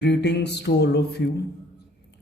Greetings to all of you.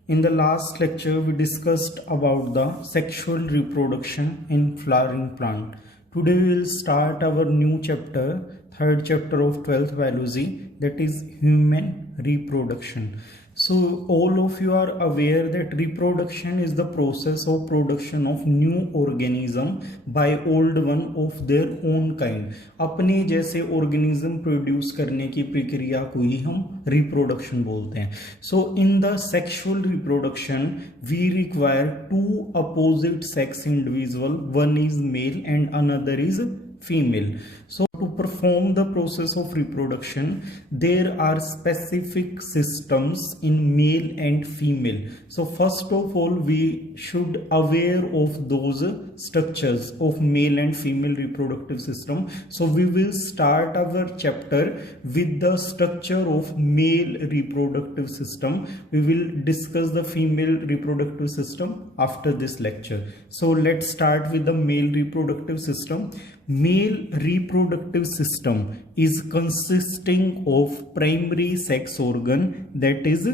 In the last lecture, we discussed about the sexual reproduction in flowering plant. Today we will start our new chapter, third chapter of 12th biology, that is human reproduction. So all of you are aware that reproduction is the process of production of new organism by old one of their own kind. अपने जैसे organism produce करने की प्रक्रिया को ही हम reproduction बोलते हैं. So in the sexual reproduction we require two opposite sex individual, one is male and another is female. So to perform the process of reproduction, there are specific systems in male and female. So first of all, we should aware of those structures of male and female reproductive system. So we will start our chapter with the structure of male reproductive system. We will discuss the female reproductive system after this lecture. So let's start with the male reproductive system. Male reproductive system is consisting of primary sex organ, that is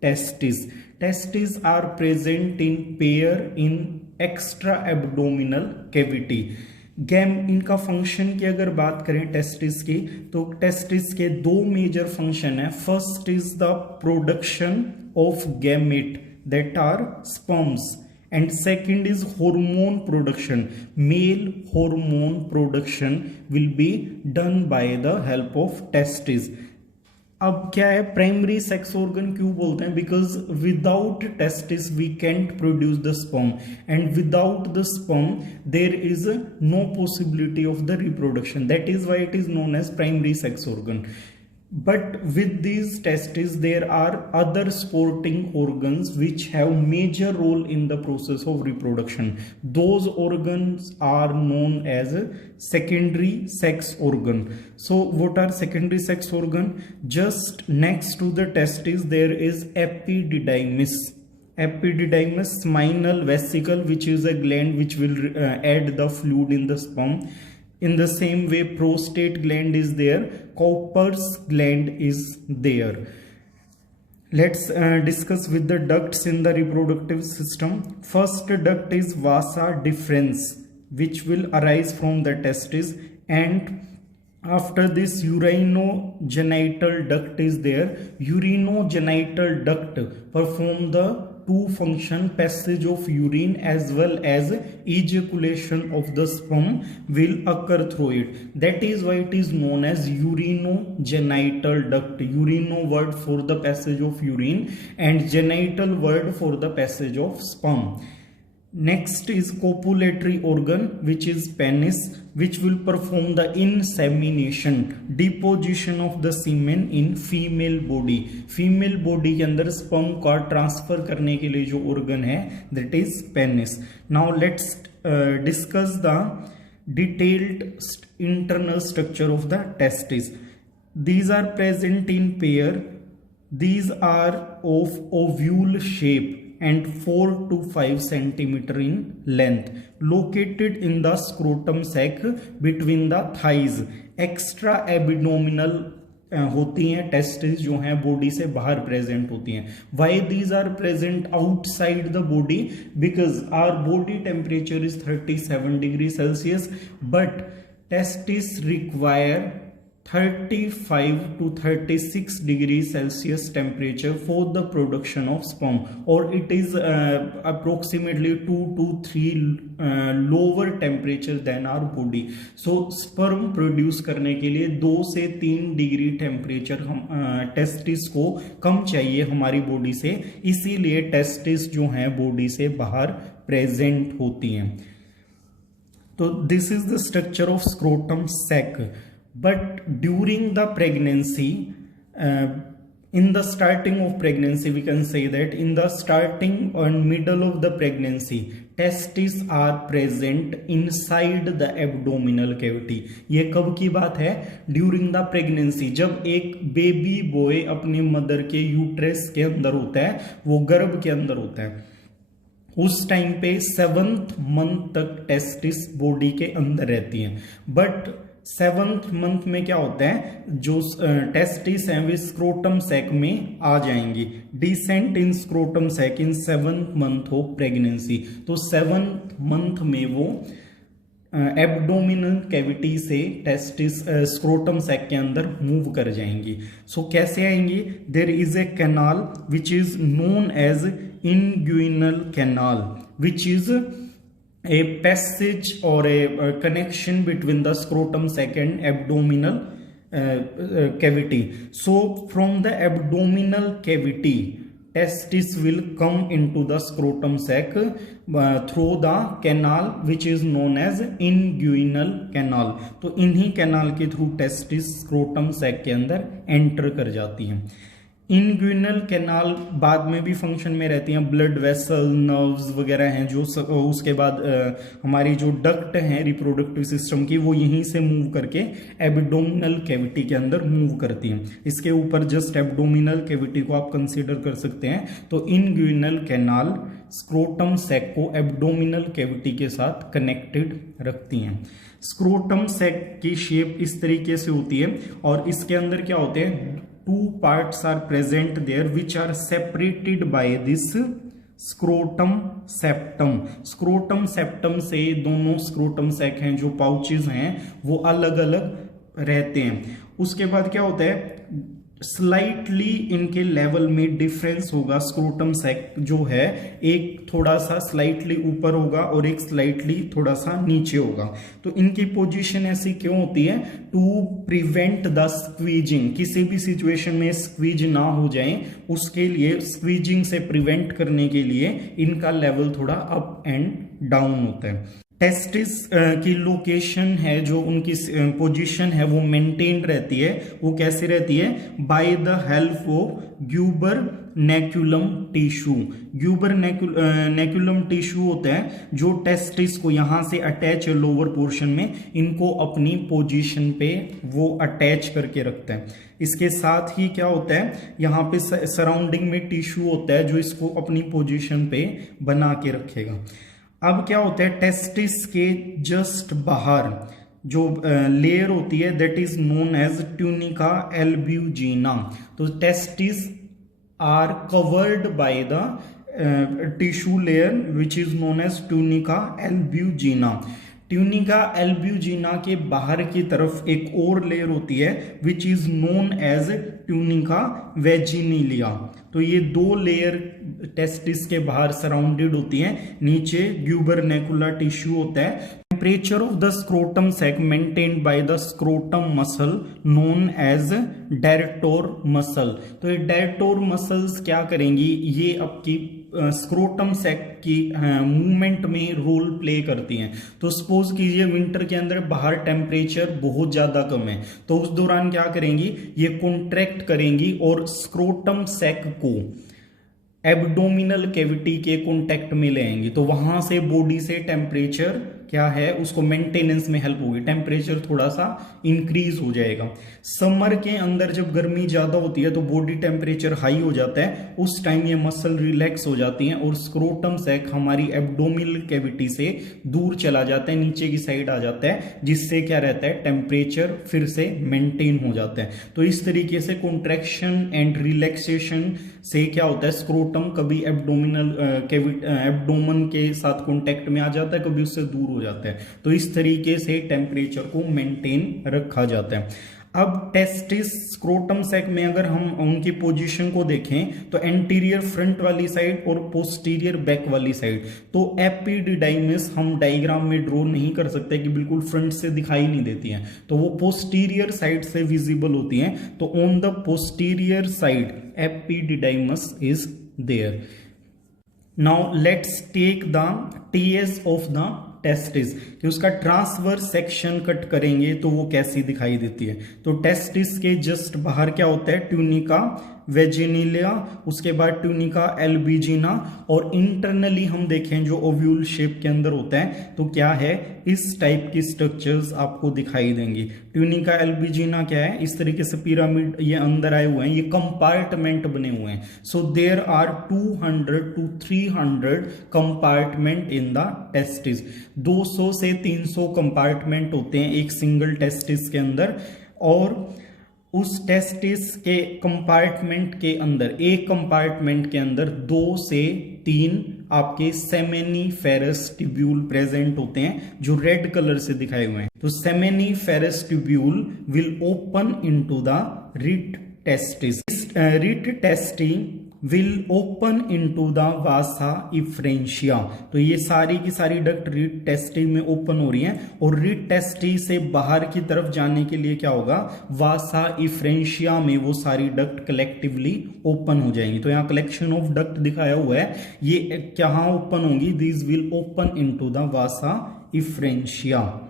testes. Testes are present in pair in extra abdominal cavity. गैम इनका function की अगर बात करें testis की, तो testis के दो मेजर फंक्शन है. First is the production of gamete that are sperms and second is hormone production. Male hormone production will be done by the help of testes. अब क्या है, प्राइमरी सेक्स ऑर्गन क्यों बोलते हैं? Because without testis we can't produce the sperm and without the sperm there is no possibility of the reproduction. That is why it is known as primary sex organ. But with these testes there are other supporting organs which have major role in the process of reproduction. Those organs are known as secondary sex organ. So what are secondary sex organ? Just next to the testes there is epididymis. Epididymis seminal vesicle, which is a gland which will add the fluid in the sperm. In the same way, prostate gland is there, Cowper's gland is there. Let's discuss with the ducts in the reproductive system. First duct is vasa deferens, which will arise from the testes, and after this urinogenital duct is there. Urinogenital duct perform the two function, passage of urine as well as ejaculation of the sperm will occur through it. That is why it is known as urinogenital duct. Urino word for the passage of urine and genital word for the passage of sperm. Next is copulatory organ, which is penis, which will perform the insemination, deposition of the semen in female body. Female body के अंदर sperm का transfer करने के लिए जो organ है, that is penis. Now let's discuss the detailed internal structure of the testes. These are present in pair. These are of ovule shape and 4 to 5 centimeter in length, located in the scrotum sac between the thighs. Extra abdominal होती हैं testis, जो हैं body से बाहर present होती हैं. Why these are present outside the body? Because our body temperature is 37 degree Celsius, but testis require 35 to 36 degrees Celsius temperature for the production of sperm, or it is approximately 2 to 3 lower temperature than our body. So sperm produce करने के लिए 2 से 3 degree temperature हम testis को कम चाहिए हमारी body से, इसीलिए टेस्टिस जो हैं बॉडी से बाहर प्रेजेंट होती हैं. तो this is the structure of scrotum sac. But during the pregnancy, in the starting of pregnancy, we can say that in the starting and middle of the pregnancy, testes are present inside the abdominal cavity. ये कब की बात है? During the pregnancy, जब एक baby boy अपने mother के uterus के अंदर होता है, वो गर्भ के अंदर होता है, उस टाइम पे 7th मंथ तक टेस्टिस बॉडी के अंदर रहती हैं. बट 7th मंथ में क्या होता है, जो टेस्टिस हैं वे स्क्रोटम सैक में आ जाएंगी। Descent in scrotum sac in 7th month of pregnancy. तो 7th मंथ में वो एब्डोमिनल कैविटी से टेस्टिस स्क्रोटम सैक के अंदर मूव कर जाएंगी। सो कैसे आएंगी? There is a canal which is known as inguinal canal which is a passage or a connection between the scrotum sac and abdominal cavity. So from the abdominal cavity, testis will come into the scrotum sac through the canal which is known as inguinal canal. तो इन्हीं canal के through testis scrotum sac के अंदर enter कर जाती हैं। इनग्यूइनल canal बाद में भी फंक्शन में रहती हैं, ब्लड वेसल, नर्व्स वगैरह हैं जो उसके बाद हमारी जो डक्ट हैं रिप्रोडक्टिव सिस्टम की वो यहीं से मूव करके एब्डोमिनल कैविटी के अंदर मूव करती हैं। इसके ऊपर जस्ट एब्डोमिनल कैविटी को आप कंसीडर कर सकते हैं। तो इनग्यूइनल कैनाल स्क्रोटम सैक को एब्डोमिनल कैविटी के साथ कनेक्टेड रखती हैं। स्क्रोटम सैक की शेप इस तरीके से होती है और इसके अंदर क्या होते हैं, 2 parts are present there which are separated by this scrotum septum. Scrotum septum से दोनों स्क्रोटम सैक हैं जो पाउचेस हैं वो अलग अलग रहते हैं। उसके बाद क्या होता है, स्लाइटली इनके लेवल में डिफरेंस होगा। स्क्रोटम सैक जो है एक थोड़ा सा स्लाइटली ऊपर होगा और एक स्लाइटली थोड़ा सा नीचे होगा। तो इनकी पोजीशन ऐसी क्यों होती है? टू प्रिवेंट द स्क्वीजिंग, किसी भी सिचुएशन में स्क्वीज ना हो जाए उसके लिए, स्क्वीजिंग से प्रिवेंट करने के लिए इनका लेवल थोड़ा अप एंड डाउन होता है। टेस्टिस की लोकेशन है जो उनकी पोजीशन है वो मेंटेन रहती है। वो कैसे रहती है? By the help of gubernaculum tissue. Gubernaculum tissue होता है जो टेस्टिस को यहां से अटैच है लोअर पोर्शन में, इनको अपनी पोजीशन पे वो अटैच करके रखता है। इसके साथ ही क्या होता है, यहाँ पे सराउंडिंग में टिश्यू होता है जो इसको अपनी पोजीशन पे बना के रखेगा। अब क्या होता है, टेस्टिस के जस्ट बाहर जो लेयर होती है that is known as tunica albuginea. तो testis are covered by the tissue layer which is known as tunica albuginea. Tunica albuginea के बाहर की तरफ एक और लेयर होती है which is known as tunica vaginalis. तो ये 2 लेयर टेस्टिस के बाहर सराउंडेड होती हैं। नीचे ग्यूबरनेकुलर टिश्यू होता है। Temperature of the scrotum sac maintained by the scrotum muscle known as director muscle. तो ये डायरेक्टोर मसल्स क्या करेंगी, ये आपकी स्क्रोटम सैक की मूवमेंट में रोल प्ले करती हैं। तो सपोज कीजिए विंटर के अंदर बाहर टेम्परेचर बहुत ज्यादा कम है, तो उस दौरान क्या करेंगी, ये कॉन्ट्रैक्ट करेंगी और स्क्रोटम सैक को एब्डोमिनल कैविटी के कांटेक्ट में ले आएंगी। तो वहां से बॉडी से टेम्परेचर क्या है उसको मेंटेनेंस में हेल्प होगी, टेम्परेचर थोड़ा सा इंक्रीज हो जाएगा। समर के अंदर जब गर्मी ज्यादा होती है तो बॉडी टेम्परेचर हाई हो जाता है, उस टाइम ये मसल रिलैक्स हो जाती हैं और स्क्रोटम सैक हमारी एब्डोमिनल कैविटी से दूर चला जाता है, नीचे की साइड आ जाता है, जिससे क्या रहता है, टेम्परेचर फिर से मेंटेन हो जाता है। तो इस तरीके से कॉन्ट्रैक्शन एंड रिलैक्सेशन से क्या होता है, स्क्रोटम कभी एब्डोमिनल एब्डोमन के साथ कॉन्टेक्ट में आ जाता है, कभी उससे दूर हो जाता है। तो इस तरीके से टेम्परेचर को मेंटेन रखा जाता है। अब टेस्टिस स्क्रोटम सैक में अगर हम उनकी पोजीशन को देखें तो एंटीरियर फ्रंट वाली साइड और पोस्टीरियर बैक वाली साइड। तो एपिडिडाइमिस हम डायग्राम में ड्रॉ नहीं कर सकते कि बिल्कुल फ्रंट से दिखाई नहीं देती हैं, तो वो पोस्टीरियर साइड से विजिबल होती हैं। तो on the posterior side epididymis is there. Now let's take the T.s of the testis कि उसका ट्रांसवर्स सेक्शन कट करेंगे तो वो कैसी दिखाई देती है। तो टेस्टिस के जस्ट बाहर क्या होता है, ट्यूनिका वेजिनिलिया, उसके बाद ट्यूनिका एल्बिजिना, और इंटरनली हम देखें जो ओव्यूल शेप के अंदर होता है तो क्या है, इस टाइप की स्ट्रक्चर्स आपको दिखाई देंगी। ट्यूनिका एल्बिजिना क्या है, इस तरीके से पिरामिड ये अंदर आए हुए हैं, ये कंपार्टमेंट बने हुए हैं। So there are 200 to 300 compartment in the testis. 200 से 300 कंपार्टमेंट होते हैं एक सिंगल टेस्टिस के अंदर, और उस टेस्टिस के कंपार्टमेंट के अंदर, एक कंपार्टमेंट के अंदर 2 से 3 आपके सेमेनिफेरस ट्यूब्यूल प्रेजेंट होते हैं जो रेड कलर से दिखाए हुए हैं। तो seminiferous tubule will open into the writ testis. Writ tasty will open into the वासा इफ्रेंशिया। तो ये सारी की सारी डक्ट रिट टेस्टी में ओपन हो रही हैं, और रिट टेस्टी से बाहर की तरफ जाने के लिए क्या होगा, वासा इफ्रेंशिया में वो सारी डक्ट कलेक्टिवली ओपन हो जाएंगी। तो यहाँ कलेक्शन ऑफ डक्ट दिखाया हुआ है, ये कहाँ ओपन होंगी, these will open into the Vasa इफ्रेंशिया।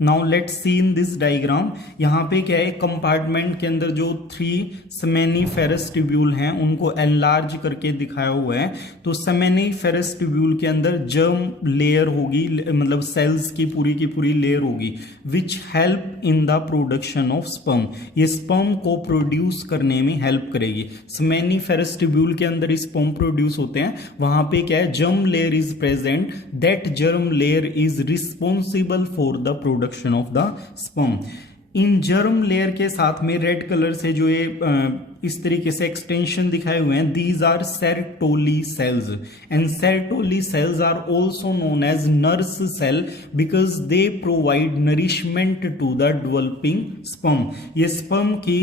Now let's see in this diagram. यहाँ पे क्या है, कंपार्टमेंट के अंदर जो 3 सेमेनिफेरस ट्यूब्यूल हैं उनको एनलार्ज करके दिखाया हुआ है। तो सेमेनिफेरस ट्यूब्यूल के अंदर जर्म लेयर होगी, मतलब सेल्स की पूरी लेयर होगी, which help in the production of sperm. ये स्पर्म को प्रोड्यूस करने में हेल्प करेगी। सेमेनिफेरस ट्यूब्यूल के अंदर स्पर्म प्रोड्यूस होते हैं, वहां पे क्या है, germ layer is present, that germ layer is responsible for the production of the sperm. In germ layer के साथ में रेड कलर से जो ये इस तरीके से एक्सटेंशन दिखाए हुए हैं, these are Sertoli cells, and Sertoli cells are also known as nurse cell because they provide nourishment to the developing sperm. ये स्पर्म की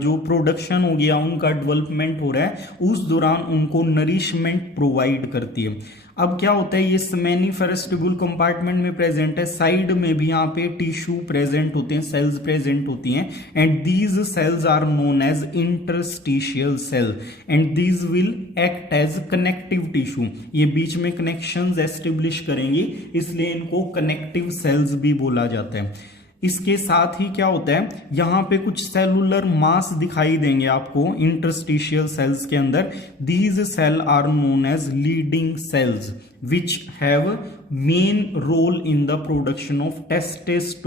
जो प्रोडक्शन हो गया, उनका डेवलपमेंट हो रहा है, उस दौरान उनको नरिशमेंट प्रोवाइड करती है। अब क्या होता है, ये सेमेनिफेरस ट्यूब्यूल कंपार्टमेंट में प्रेजेंट है, साइड में भी यहाँ पे टिश्यू प्रेजेंट होते हैं, सेल्स प्रेजेंट होती हैं, and these cells are known as interstitial cell, and these will act as connective tissue. ये बीच में कनेक्शंस एस्टेब्लिश करेंगी, इसलिए इनको कनेक्टिव सेल्स भी बोला जाता है। इसके साथ ही क्या होता है, यहां पे कुछ सेलुलर मास दिखाई देंगे आपको इंटरस्टिशियल सेल्स के अंदर। These cell are known as Leydig cells which have main role in the production of टेस्टेस्टोन।